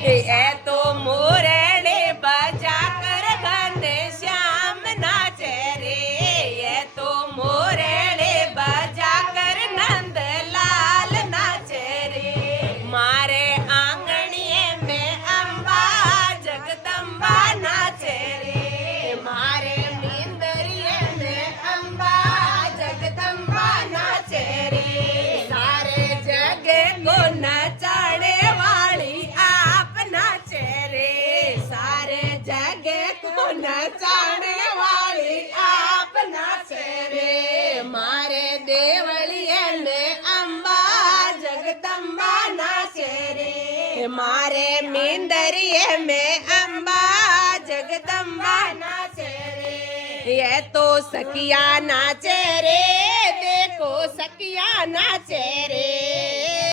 ये तो मोरड़े बजा कर घने श्याम नाचे रे। ये तो मोरड़े बजा कर नंद लाल नाचे रे। मारे आंगणिए में अम्बा जगदम्बा नाचे रे। मारे नींदरिए में अम्बा जगदम्बा नाचे रे। सारे जगे को नचाड़े वाली आप नाचे रे। सारे जगे को नचाड़े वाली आप नाचे रे। मारे देवलिए में अम्बा जगदम्बा नाचे रे। मारे मींदरिए में अम्बा जगदम्बा नाचे रे। ये तो सखिया नाचे रे, देखो सखिया नाचे रे।